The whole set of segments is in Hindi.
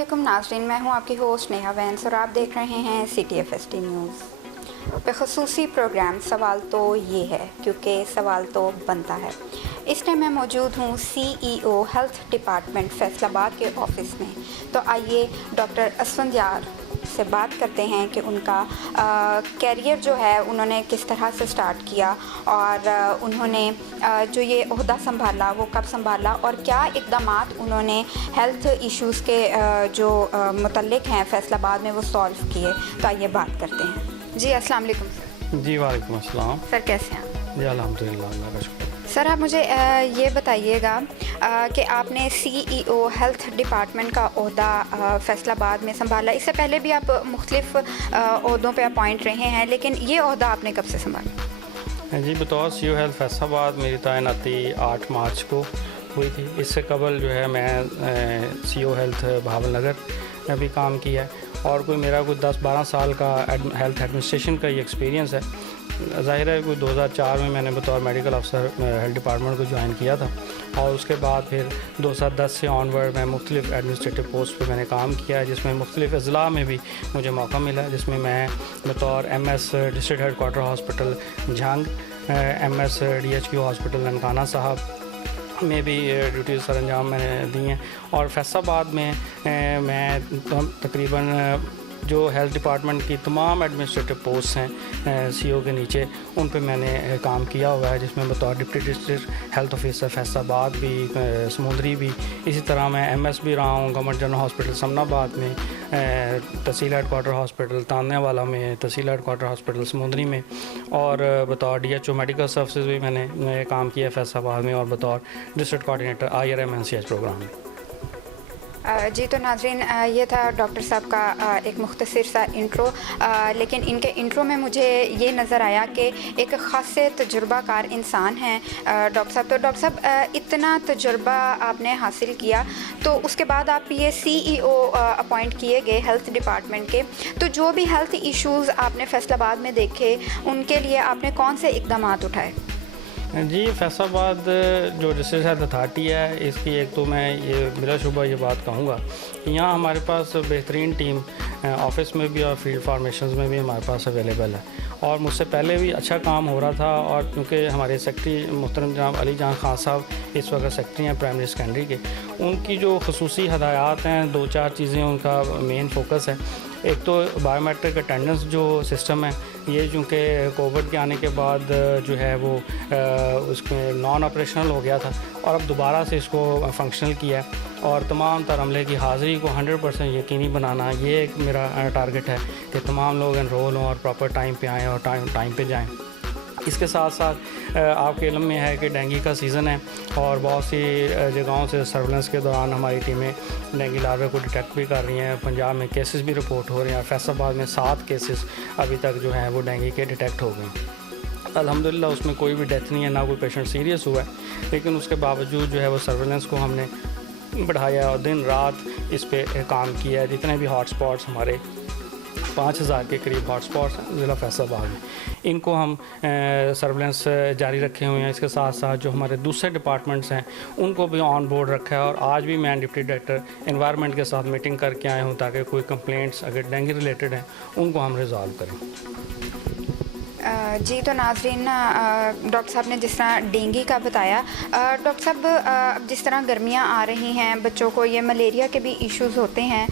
वालेकुम नाज़रीन, मैं हूं आपकी होस्ट नेहा वैंस और आप देख रहे हैं CTFST न्यूज़। बख़ुसूसी प्रोग्राम सवाल तो ये है क्योंकि सवाल तो बनता है। इस टाइम मैं मौजूद हूँ CEO हेल्थ डिपार्टमेंट फैसलाबाद के ऑफ़िस में। तो आइए डॉक्टर असफंदयार से बात करते हैं कि उनका कैरियर जो है उन्होंने किस तरह से स्टार्ट किया और उन्होंने जो ये ओहदा संभाला वो कब संभाला और क्या इक़दामात उन्होंने हेल्थ इश्यूज़ के जो मुतल्लिक़ हैं फैसलाबाद में वो सॉल्व किए। तो आइए बात करते हैं। जी अस्सलाम वालेकुम सर। जी वालेकुम अस्सलाम। सर कैसे हैं आप? जी अल्हम्दुलिल्लाह, अल्लाह का शुक्र। सर आप मुझे ये बताइएगा कि आपने CEO हेल्थ डिपार्टमेंट का ओहदा फैसलाबाद में संभाला। इससे पहले भी आप मुख्तलिफ़ ओहदों पे अपॉइंट रहे हैं, लेकिन ये ओहदा आपने कब से संभाला? जी बतौर CEO हेल्थ फैसलाबाद मेरी तैनाती 8 मार्च को हुई थी। इससे कबल जो है मैं CEO हेल्थ भावल नगर में भी काम किया है और मेरा 10-12 साल का हेल्थ एडमिनिस्ट्रेशन का ये एक्सपीरियंस है। ज़ाहिर है 2004 में मैंने बतौर मेडिकल अफसर हेल्थ डिपार्टमेंट को ज्वाइन किया था और उसके बाद फिर 2010 से ऑनवर्ड मैं मुख्तलिफ़ एडमिनिस्ट्रेटिव पोस्ट पे मैंने काम किया है, जिसमें मुख्तलिफ़ अज़ला में भी मुझे मौका मिला, जिसमें मैं बतौर MS district head quarter hospital Jhang, MS DHQ hospital Nankana साहब में भी ड्यूटीज़ सर अंजाम मैंने दी हैं और फैसलाबाद में मैं तकरीबन जो हेल्थ डिपार्टमेंट की तमाम एडमिनिस्ट्रेटिव पोस्ट हैं CEO के नीचे, उन पे मैंने काम किया हुआ है, जिसमें बतौर deputy district health officer Faisalabad भी, समुंदरी भी, इसी तरह मैं MS भी रहा हूँ गवर्नमेंट जनरल हॉस्पिटल समनाबाद में, तहसील हेड क्वार्टर हॉस्पिटल तानेवाला में, तहसील हेड क्वार्टर हॉस्पिटल समुंदरी में और बतौर DHO मेडिकल सर्विसेज भी मैंने काम किया फैसलाबाद में और बतौर district coordinator IRM NCH program में। जी तो नाज़रीन, ये था डॉक्टर साहब का एक मुख्तसर सा इंट्रो, लेकिन इनके इंट्रो में मुझे ये नज़र आया कि एक ख़ासे तजुर्बाकार इंसान हैं डॉक्टर साहब। तो डॉक्टर साहब, इतना तजुर्बा आपने हासिल किया तो उसके बाद आप ये CEO अपॉइंट किए गए हेल्थ डिपार्टमेंट के, तो जो भी हेल्थ इश्यूज़ आपने फैसलाबाद में देखे उनके लिए आपने कौन से इक़दामात उठाए? जी फैसलाबाद जो डिस्ट्रिक्ट हेल्थ अथॉरिटी है, इसकी एक तो मैं ये बिलाशुबा ये बात कहूँगा कि यहाँ हमारे पास बेहतरीन टीम ऑफिस में भी और फील्ड फार्मेशंस में भी हमारे पास अवेलेबल है और मुझसे पहले भी अच्छा काम हो रहा था। और क्योंकि हमारे सेक्रेटरी मोहतरम जनाब अली जहां खान साहब इस वक्त सेक्रेटरी हैं प्राइमरी सेकेंडरी के, उनकी जो खसूसी हदायत हैं, 2-4 चीज़ें उनका मेन फोकस है। एक तो बायोमेट्रिक अटेंडेंस जो सिस्टम है, ये चूँकि कोविड के आने के बाद जो है वो उसमें नॉन ऑपरेशनल हो गया था और अब दोबारा से इसको फंक्शनल किया है और तमाम तर अमले की हाज़िरी को 100% यकीनी बनाना, ये एक मेरा टारगेट है कि तमाम लोग एनरोल हों और प्रॉपर टाइम पे आएँ और टाइम पे जाएँ। इसके साथ साथ आपके इल्म में है कि डेंगू का सीज़न है और बहुत सी जगहों से सर्वेलेंस के दौरान हमारी टीमें डेंगू लार्वे को डिटेक्ट भी कर रही हैं। पंजाब में केसेस भी रिपोर्ट हो रहे हैं और फैसलाबाद में 7 केसेस अभी तक जो हैं वो डेंगू के डिटेक्ट हो गए। अल्हम्दुलिल्लाह उसमें कोई भी डेथ नहीं है, ना कोई पेशेंट सीरियस हुआ है, लेकिन उसके बावजूद जो है वो सर्वेलेंस को हमने बढ़ाया और दिन रात इस पे काम किया है। जितने भी हॉटस्पॉट्स हमारे 5000 के करीब हॉटस्पॉट्स हैं ज़िला फैसलाबाद में, इनको हम सर्वेलेंस जारी रखे हुए हैं। इसके साथ साथ जो हमारे दूसरे डिपार्टमेंट्स हैं उनको भी ऑन बोर्ड रखा है और आज भी मैं डिप्टी डायरेक्टर एनवायरनमेंट के साथ मीटिंग करके आया हूँ ताकि कोई कंप्लेंट्स अगर डेंगू रिलेटेड हैं उनको हम रिजॉल्व करें। जी तो नाज़रीन, डॉक्टर साहब ने जिस तरह डेंगू का बताया, डॉक्टर साहब अब जिस तरह गर्मियां आ रही हैं, बच्चों को ये मलेरिया के भी इश्यूज़ होते हैं,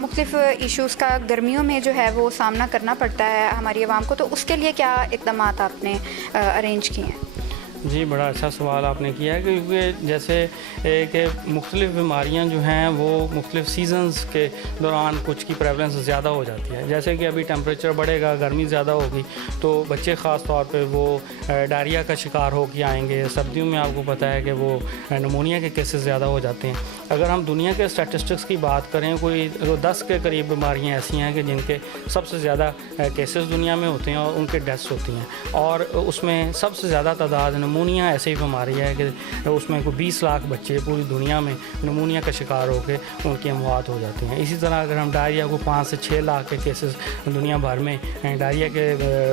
मुख्तलिफ़ इश्यूज़ का गर्मियों में जो है वो सामना करना पड़ता है हमारी आवाम को, तो उसके लिए क्या इक़दामात आपने अरेंज किए हैं? जी बड़ा अच्छा सवाल आपने किया है क्योंकि जैसे कि मुख्तलिफ़ बीमारियां जो हैं वो मुख्तलिफ़ सीज़न्स के दौरान कुछ की प्रेवलेंस ज़्यादा हो जाती है। जैसे कि अभी टेम्परेचर बढ़ेगा, गर्मी ज़्यादा होगी तो बच्चे ख़ास तौर पे वो डायरिया का शिकार हो के आएंगे। सर्दियों में आपको पता है कि वो निमोनिया के केसेस ज़्यादा हो जाते हैं। अगर हम दुनिया के स्टैटिस्टिक्स की बात करें, कोई 10 के करीब बीमारियाँ ऐसी हैं कि जिनके सबसे ज़्यादा केसेस दुनिया में होते हैं और उनके डेथ्स होती हैं और उसमें सबसे ज़्यादा तादाद नमूनिया ऐसी बीमारी है कि उसमें कोई 20 लाख बच्चे पूरी दुनिया में नमूनिया का शिकार होकर उनकी अमवात हो जाती हैं। इसी तरह अगर हम डायरिया को 5 से 6 लाख के केसेस दुनिया भर में डायरिया के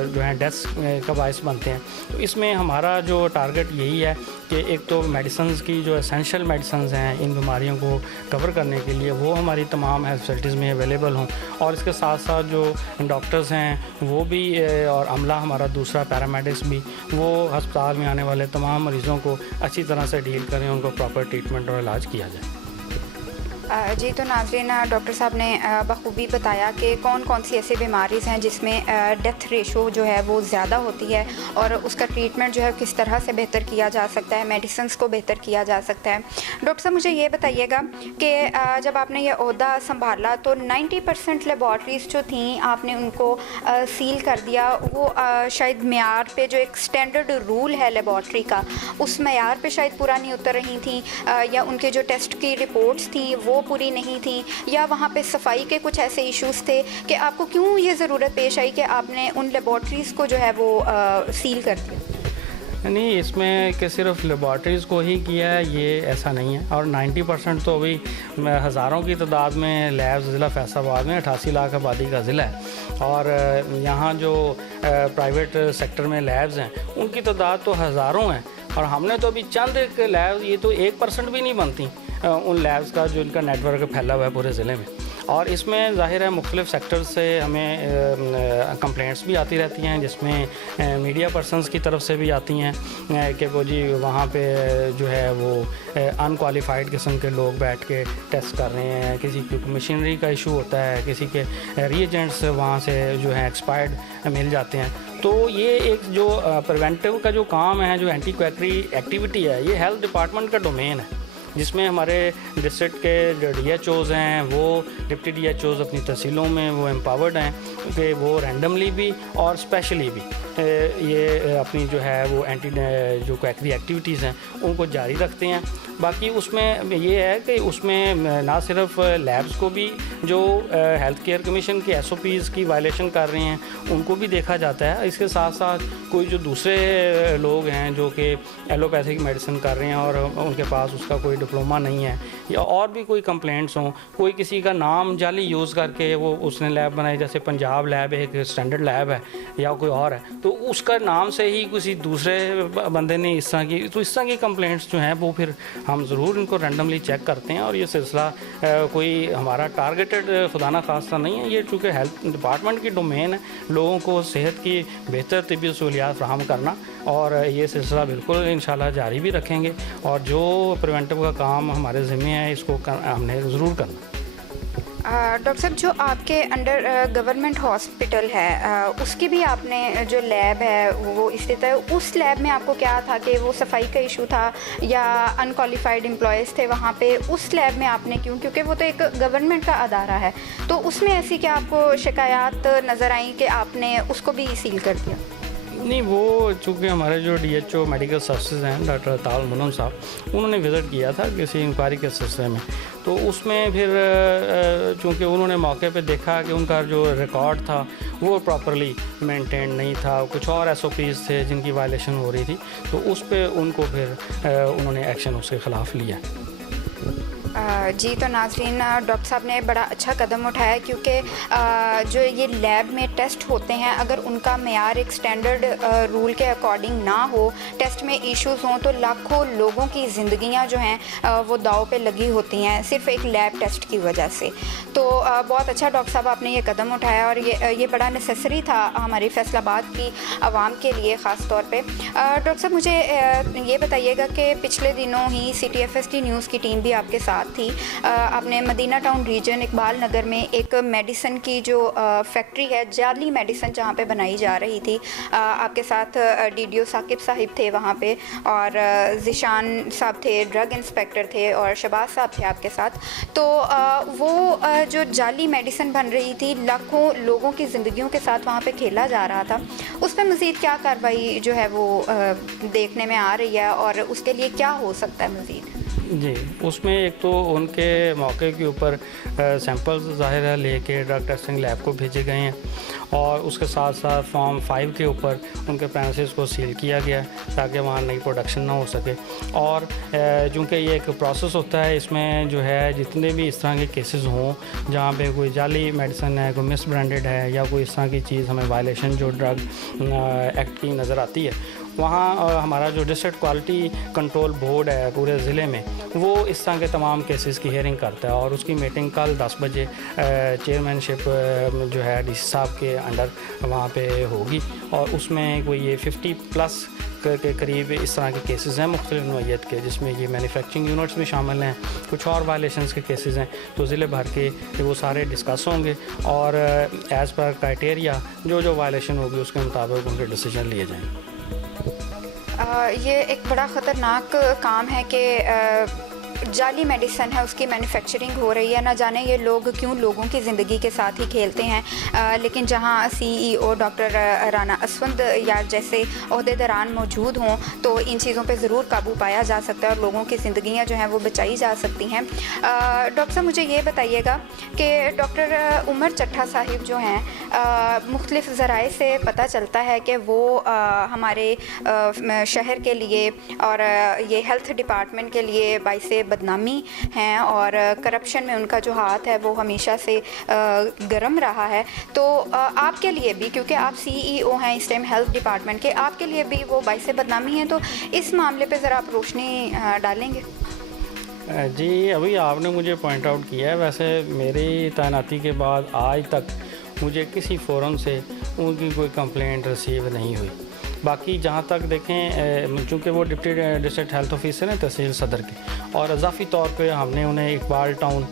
जो हैं डेथ्स का बायस बनते हैं। तो इसमें हमारा जो टारगेट यही है कि एक तो मेडिसिन्स की जो एसेंशियल मेडिसिन्स हैं इन बीमारियों को कवर करने के लिए वो हमारी तमाम हेल्थ फैसिलिटीज़ में अवेलेबल हों, और इसके साथ साथ जो डॉक्टर्स हैं वो भी और अमला हमारा दूसरा पैरामेडिक्स भी वो अस्पताल में आने वाले तमाम मरीज़ों को अच्छी तरह से डील करें, उनको प्रॉपर ट्रीटमेंट और इलाज किया जाए। जी, तो नाज़रीन, डॉक्टर साहब ने बखूबी बताया कि कौन कौन सी ऐसी बीमारीज़ हैं जिसमें डेथ रेशो जो है वो ज़्यादा होती है और उसका ट्रीटमेंट जो है किस तरह से बेहतर किया जा सकता है, मेडिसिन्स को बेहतर किया जा सकता है। डॉक्टर साहब, मुझे ये बताइएगा कि जब आपने ये ओहदा संभाला तो 90% लेबॉर्ट्रीज़ जो थी आपने उनको सील कर दिया। वो शायद मेयार पे जो एक स्टैंडर्ड रूल है लेबॉर्ट्री का, उस मेयार पे शायद पूरा नहीं उतर रही थी, या उनके जो टेस्ट की रिपोर्ट्स थी वो पूरी नहीं थी, या वहाँ पे सफाई के कुछ ऐसे इश्यूज़ थे कि आपको क्यों ये ज़रूरत पेश आई कि आपने उन लेबॉर्ट्रीज़ को जो है वो सील कर दिया? नहीं, इसमें कि सिर्फ लेबॉर्ट्रीज़ को ही किया है ये ऐसा नहीं है, और 90% तो अभी हज़ारों की तादाद में लैब्स ज़िला फैसलाबाद में 88 लाख आबादी का ज़िला है, और यहाँ जो प्राइवेट सेक्टर में लैब्स हैं उनकी तादाद तो हज़ारों हैं, और हमने तो अभी चंद एक लैब, ये तो 1% भी नहीं बनती उन लैब्स का जो इनका नेटवर्क फैला हुआ है पूरे ज़िले में। और इसमें ज़ाहिर है मुख्तलिफ़ सेक्टर से हमें कंप्लेंट्स भी आती रहती हैं, जिसमें मीडिया पर्सनस की तरफ से भी आती हैं कि वो जी वहाँ पे जो है वो अनक्वालिफाइड किस्म के लोग बैठ के टेस्ट कर रहे हैं, किसी की मशीनरी का इशू होता है, किसी के रीएजेंट्स वहाँ से जो है एक्सपायर्ड मिल जाते हैं। तो ये एक जो प्रिवेंटिव का जो काम है, जो एंटी क्वैकरी एक्टिविटी है, ये हेल्थ डिपार्टमेंट का डोमेन है, जिसमें हमारे डिस्ट्रिक्ट के जो DHOs हैं वो डिप्टी DHOs अपनी तहसीलों में वो एम्पावर्ड हैं कि वो रैंडमली भी और स्पेशली भी ये अपनी जो है वो एंटी जो क्वैकरी एक्टिविटीज़ हैं उनको जारी रखते हैं। बाकी उसमें ये है कि उसमें ना सिर्फ लैब्स को भी जो हेल्थ केयर कमीशन की SOPs की वायलेशन कर रहे हैं उनको भी देखा जाता है, इसके साथ साथ कोई जो दूसरे लोग हैं जो कि एलोपैथिक मेडिसिन कर रहे हैं और उनके पास उसका कोई डिप्लोमा नहीं है, या और भी कोई कंप्लेंट्स हों, कोई किसी का नाम जाली यूज़ करके वो उसने लैब बनाई, जैसे पंजाब लैब एक स्टैंडर्ड लैब है या कोई और है, तो उसका नाम से ही किसी दूसरे बंदे ने इस तरह की, तो इस तरह की कंप्लेंट्स जो हैं वो फिर हम ज़रूर इनको रैंडमली चेक करते हैं। और ये सिलसिला कोई हमारा टारगेटेड खुदा ना खास्ता नहीं है, ये चूँकि हेल्थ डिपार्टमेंट की डोमेन है, लोगों को सेहत की बेहतर तिब्बी सहूलियात फ्राहम करना, और ये सिलसिला बिल्कुल इंशाल्लाह जारी भी रखेंगे, और जो प्रिवेंटिव का काम हमारे ज़िम्मे है इसको हमने ज़रूर करना। डॉक्टर साहब, जो आपके अंडर गवर्नमेंट हॉस्पिटल है उसकी भी आपने जो लैब है वो स्थित है, उस लैब में आपको क्या था कि वो सफाई का इशू था या अनक्वालिफाइड एम्प्लॉयज़ थे वहाँ पे, उस लैब में आपने क्यों, क्योंकि वो तो एक गवर्नमेंट का अदारा है, तो उसमें ऐसी क्या आपको शिकायत नज़र आई कि आपने उसको भी सील कर दिया? नहीं, वो चूँकि हमारे जो DHO मेडिकल सर्विसेज हैं डॉक्टर अताउल मुनम साहब, उन्होंने विज़िट किया था किसी इंक्वायरी के सिलसिले में, तो उसमें फिर चूँकि उन्होंने मौके पे देखा कि उनका जो रिकॉर्ड था वो प्रॉपरली मेंटेन नहीं था, कुछ और SOPs थे जिनकी वायलेशन हो रही थी, तो उस पर उनको फिर उन्होंने एक्शन उसके ख़िलाफ़ लिया। जी, तो नाज़रीन, डॉक्टर साहब ने बड़ा अच्छा कदम उठाया, क्योंकि जो ये लैब में टेस्ट होते हैं अगर उनका मेयार एक स्टैंडर्ड रूल के अकॉर्डिंग ना हो, टेस्ट में इश्यूज़ हों, तो लाखों लोगों की ज़िंदगियां जो हैं वो दाव पे लगी होती हैं सिर्फ एक लैब टेस्ट की वजह से। तो बहुत अच्छा डॉक्टर साहब आपने ये कदम उठाया, और ये बड़ा नेसेसरी था हमारी फैसलाबाद की आवाम के लिए ख़ास तौर पर। डॉक्टर साहब, मुझे ये बताइएगा कि पिछले दिनों ही CTFST न्यूज़ की टीम भी आपके साथ थी। आपने मदीना टाउन रीजन इकबाल नगर में एक मेडिसिन की जो फैक्ट्री है, जाली मेडिसिन जहाँ पे बनाई जा रही थी, आपके साथ DDO साकिब साहिब थे वहाँ पे, और ज़िशान साहब थे, ड्रग इंस्पेक्टर थे, और शबाज साहब थे आपके साथ। तो वो जो जाली मेडिसिन बन रही थी, लाखों लोगों की ज़िंदगियों के साथ वहाँ पे खेला जा रहा था, उस पर मज़ीद क्या कार्रवाई जो है वो देखने में आ रही है, और उसके लिए क्या हो सकता है मज़ीद? जी, उसमें एक तो उनके मौके के ऊपर सैंपल्स ज़ाहिर है लेके ड्रग टेस्टिंग लैब को भेजे गए हैं और उसके साथ साथ फॉर्म 5 के ऊपर उनके प्रेमिसेस को सील किया गया है ताकि वहाँ नई प्रोडक्शन ना हो सके। और चूँकि ये एक प्रोसेस होता है, इसमें जो है जितने भी इस तरह के केसेस हों जहाँ पे कोई जाली मेडिसिन है, कोई मिस ब्रांडेड है या कोई इस तरह की चीज़ हमें वायलेशन जो ड्रग एक्ट की नज़र आती है, वहाँ हमारा जो डिस्ट्रिक्ट क्वालिटी कंट्रोल बोर्ड है पूरे ज़िले में वो इस तरह के तमाम केसेस की हियरिंग करता है और उसकी मीटिंग कल 10 बजे चेयरमैनशिप जो है डीसी साहब के अंडर वहाँ पे होगी और उसमें कोई ये 50+ के करीब इस तरह के केसेस हैं मुख्तलिफ नौइयत के, जिसमें ये मैन्युफैक्चरिंग यूनिट्स भी शामिल हैं, कुछ और वायलेशंस के केसेस हैं। तो ज़िले भर के वो सारे डिस्कस होंगे और एज़ पर क्राइटेरिया जो वायलेशन होगी उसके मुताबिक उनके डिसीजन लिए जाएंगे। ये एक बड़ा ख़तरनाक काम है कि जाली मेडिसिन है उसकी मैन्युफैक्चरिंग हो रही है। ना जाने ये लोग क्यों लोगों की ज़िंदगी के साथ ही खेलते हैं। लेकिन जहां CEO डॉक्टर राना असवंद यार जैसे ओहदेदारान मौजूद हों तो इन चीज़ों पे ज़रूर काबू पाया जा सकता है और लोगों की ज़िंदगियां जो हैं वो बचाई जा सकती हैं। डॉक्टर साहब मुझे ये बताइएगा कि डॉक्टर उमर चट्ठा साहिब जो हैं मुख्तलिफ़ ज़राए से पता चलता है कि वो हमारे शहर के लिए और ये हेल्थ डिपार्टमेंट के लिए बाइसे बदनामी हैं और करप्शन में उनका जो हाथ है वो हमेशा से गर्म रहा है। तो आपके लिए भी, क्योंकि आप CEO हैं इस टाइम हेल्थ डिपार्टमेंट के, आपके लिए भी वो बाइसे बदनामी है, तो इस मामले पे ज़रा आप रोशनी डालेंगे? जी, अभी आपने मुझे पॉइंट आउट किया है। वैसे मेरी तैनाती के बाद आज तक मुझे किसी फोरम से उनकी कोई कंप्लेंट रिसीव नहीं हुई। बाकी जहाँ तक देखें, चूँकि वो डिप्टी डिस्ट्रिक्ट हेल्थ ऑफिसर हैं तहसील सदर के और इजाफी तौर पे हमने उन्हें इकबाल टाउन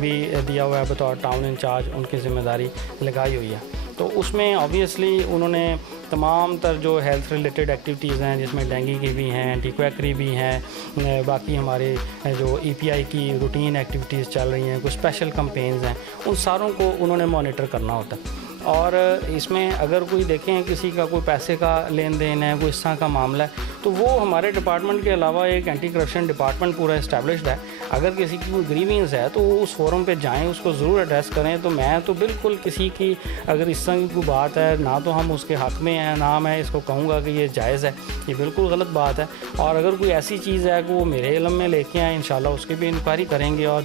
भी दिया हुआ है बतौर टाउन इंचार्ज, उनकी ज़िम्मेदारी लगाई हुई है। तो उसमें ऑब्वियसली उन्होंने तमाम तर जो हेल्थ रिलेटेड एक्टिविटीज़ हैं जिसमें डेंगू की भी हैं, टीक्वैकरी भी हैं, बाकी हमारे जो EPI की रूटीन एक्टिविटीज़ चल रही हैं, कुछ स्पेशल कैंपेन्स हैं, उन सारों को उन्होंने मॉनिटर करना होता है। और इसमें अगर कोई देखें किसी का कोई पैसे का लेन देन है, कोई इस तरह का मामला है, तो वो हमारे डिपार्टमेंट के अलावा एक एंटी करप्शन डिपार्टमेंट पूरा इस्टेब्लिश्ड है। अगर किसी की कोई ग्रीवेंस है तो वो उस फोरम पे जाएं, उसको ज़रूर एड्रेस करें। तो मैं तो बिल्कुल किसी की अगर इस तरह की कोई बात है ना तो हम उसके हक़ में हैं, ना मैं इसको कहूँगा कि ये जायज़ है, ये बिल्कुल गलत बात है। और अगर कोई ऐसी चीज़ है कि वो मेरे इल्म में लेके आए, इंशाल्लाह उसकी भी इंक्वायरी करेंगे और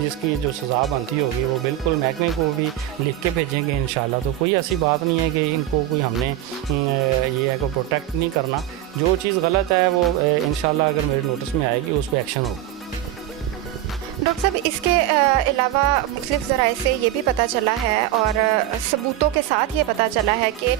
जिसकी जो सज़ा बनती होगी वो बिल्कुल महकमे को भी लिख के भेजेंगे इंशाल्लाह। तो कोई ऐसी बात नहीं है कि इनको कोई हमने ये है कि प्रोटेक्ट नहीं करना। जो चीज़ गलत है वो इंशाल्लाह अगर मेरे नोटिस में आएगी उस पर एक्शन होगा। डॉक्टर साहब, इसके अलावा मुख्तलिफ़ ज़राए से ये भी पता चला है और सबूतों के साथ ये पता चला है कि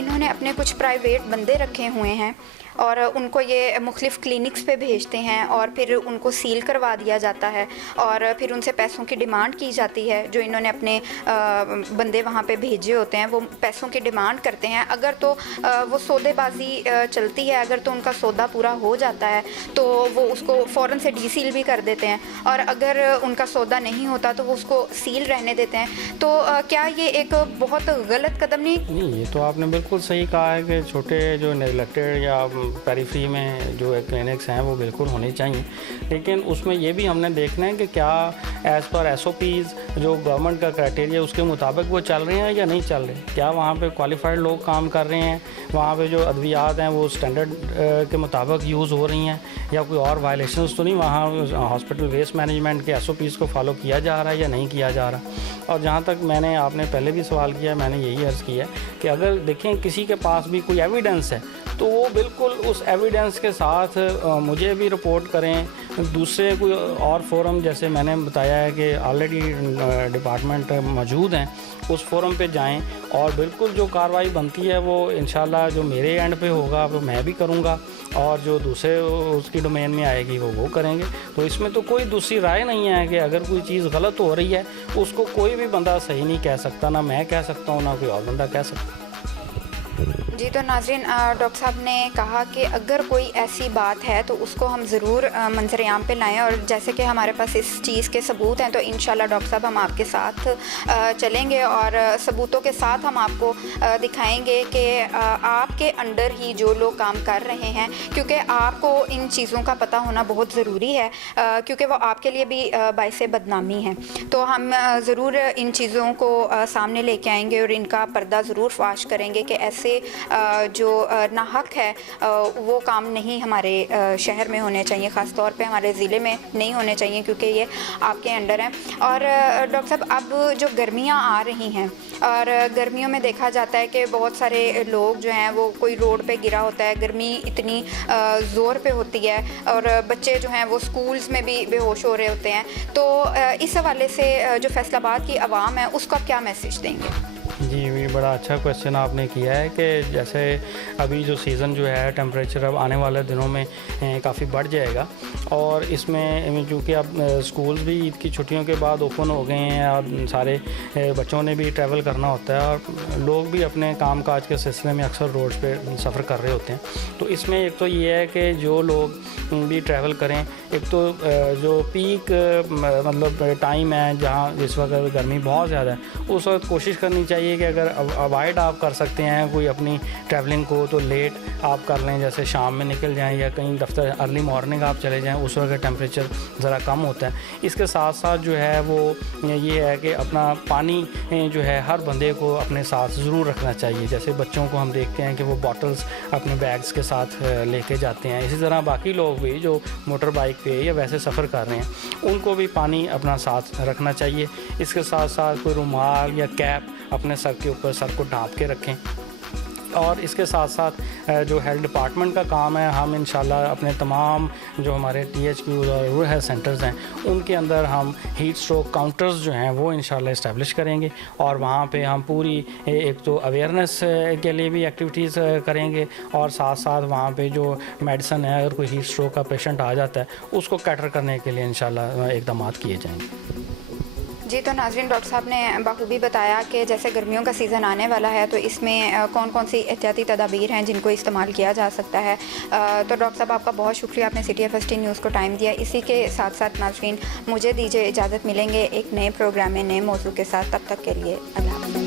इन्होंने अपने कुछ प्राइवेट बंदे रखे हुए हैं और उनको ये मुख्तलिफ़ क्लिनिक्स पे भेजते हैं और फिर उनको सील करवा दिया जाता है और फिर उनसे पैसों की डिमांड की जाती है। जो इन्होंने अपने बंदे वहाँ पे भेजे होते हैं वो पैसों की डिमांड करते हैं। अगर तो वो सौदेबाजी चलती है, अगर तो उनका सौदा पूरा हो जाता है तो वो उसको फ़ौरन से डीसील भी कर देते हैं और अगर उनका सौदा नहीं होता तो वो उसको सील रहने देते हैं। तो क्या ये एक बहुत गलत कदम नहीं? ये तो आपने बिल्कुल सही कहा है कि छोटे जो नेगलेक्टेड या पेरिफेरी में जो क्लिनिक्स हैं वो बिल्कुल होने चाहिए, लेकिन उसमें ये भी हमने देखना है कि क्या एज़ पर SOPs जो गवर्नमेंट का क्राइटेरिया उसके मुताबिक वो चल रहे हैं या नहीं चल रहे। क्या वहाँ पे क्वालिफाइड लोग काम कर रहे हैं, वहाँ पे जो अद्वियात हैं वो स्टैंडर्ड के मुताबिक यूज़ हो रही हैं या कोई और वायलेशंस तो नहीं, वहाँ हॉस्पिटल वेस्ट मैनेजमेंट के SOPs को फॉलो किया जा रहा है या नहीं किया जा रहा। और जहाँ तक मैंने आपने पहले भी सवाल किया, मैंने यही अर्ज़ किया कि अगर देखें किसी के पास भी कोई एविडेंस है तो वो बिल्कुल उस एविडेंस के साथ मुझे भी रिपोर्ट करें। दूसरे कोई और फोरम जैसे मैंने बताया है कि ऑलरेडी डिपार्टमेंट मौजूद हैं, उस फोरम पे जाएं और बिल्कुल जो कार्रवाई बनती है वो इंशाल्लाह जो मेरे एंड पे होगा वो मैं भी करूँगा और जो दूसरे उसकी डोमेन में आएगी वो करेंगे। तो इसमें तो कोई दूसरी राय नहीं है कि अगर कोई चीज़ गलत हो रही है उसको कोई भी बंदा सही नहीं कह सकता, ना मैं कह सकता हूँ ना कोई और बंदा कह सकता। जी तो नाज़रीन, डॉक्टर साहब ने कहा कि अगर कोई ऐसी बात है तो उसको हम ज़रूर मंजर-ए-आम पे लाएं, और जैसे कि हमारे पास इस चीज़ के सबूत हैं तो इंशाल्लाह डॉक्टर साहब हम आपके साथ चलेंगे और सबूतों के साथ हम आपको दिखाएंगे कि आपके अंडर ही जो लोग काम कर रहे हैं, क्योंकि आपको इन चीज़ों का पता होना बहुत ज़रूरी है, क्योंकि वो आपके लिए भी बाइसे बदनामी है। तो हम ज़रूर इन चीज़ों को सामने लेके आएंगे और इनका पर्दा ज़रूर फाश करेंगे कि ऐसे जो नाहक है वो काम नहीं हमारे शहर में होने चाहिए, ख़ास तौर पे हमारे ज़िले में नहीं होने चाहिए, क्योंकि ये आपके अंडर हैं। और डॉक्टर साहब, अब जो गर्मियाँ आ रही हैं और गर्मियों में देखा जाता है कि बहुत सारे लोग जो हैं वो कोई रोड पे गिरा होता है, गर्मी इतनी ज़ोर पे होती है और बच्चे जो हैं वो स्कूल्स में भी बेहोश हो रहे होते हैं। तो इस हवाले से जो फैसलाबाद की आवाम है उसको आप क्या मैसेज देंगे? जी, ये बड़ा अच्छा क्वेश्चन आपने किया है कि जैसे अभी जो सीज़न जो है टेम्परेचर अब आने वाले दिनों में काफ़ी बढ़ जाएगा, और इसमें चूँकि अब स्कूल्स भी ईद की छुट्टियों के बाद ओपन हो गए हैं और सारे बच्चों ने भी ट्रैवल करना होता है और लोग भी अपने काम काज के सिलसिले में अक्सर रोड पे सफ़र कर रहे होते हैं। तो इसमें एक तो ये है कि जो लोग भी ट्रैवल करें, एक तो जो पीक मतलब टाइम है जहाँ जिस वक्त गर्मी बहुत ज़्यादा है, उस वक्त कोशिश करनी चाहिए कि अगर अवॉइड आप कर सकते हैं कोई अपनी ट्रैवलिंग को तो लेट आप कर लें, जैसे शाम में निकल जाएं या कहीं दफ्तर अर्ली मॉर्निंग आप चले जाएं, उस वक्त टेम्परेचर ज़रा कम होता है। इसके साथ साथ जो है वो ये है कि अपना पानी जो है हर बंदे को अपने साथ ज़रूर रखना चाहिए। जैसे बच्चों को हम देखते हैं कि वो बॉटल्स अपने बैग्स के साथ लेके जाते हैं, इसी तरह बाकी लोग भी जो मोटर बाइक पे या वैसे सफ़र कर रहे हैं उनको भी पानी अपना साथ रखना चाहिए। इसके साथ साथ कोई रुमाल या कैप अपने सर के ऊपर सर को ढाँप के रखें। और इसके साथ साथ जो हेल्थ डिपार्टमेंट का काम है, हम इंशाल्लाह अपने तमाम जो हमारे THQs और रूरल हेल्थ सेंटर्स हैं उनके अंदर हम हीट स्ट्रोक काउंटर्स जो हैं वो इंशाल्लाह इस्टेब्लिश करेंगे और वहाँ पे हम पूरी एक तो अवेयरनेस के लिए भी एक्टिविटीज़ करेंगे और साथ साथ वहाँ पे जो मेडिसन है, अगर कोई हीट स्ट्रोक का पेशेंट आ जाता है उसको कैटर करने के लिए इंशाल्लाह इक़दामात किए जाएंगे। जी तो नाज़रीन, डॉक्टर साहब ने बखूबी बताया कि जैसे गर्मियों का सीज़न आने वाला है तो इसमें कौन कौन सी एहतियाती तदाबीर हैं जिनको इस्तेमाल किया जा सकता है। तो डॉक्टर साहब आपका बहुत शुक्रिया, आपने CTFST न्यूज़ को टाइम दिया। इसी के साथ साथ नाज़रीन मुझे दीजिए इजाज़त, मिलेंगे एक नए प्रोग्राम में नए मौजू के साथ, तब तक के लिए अल्लाह हाफ़िज़।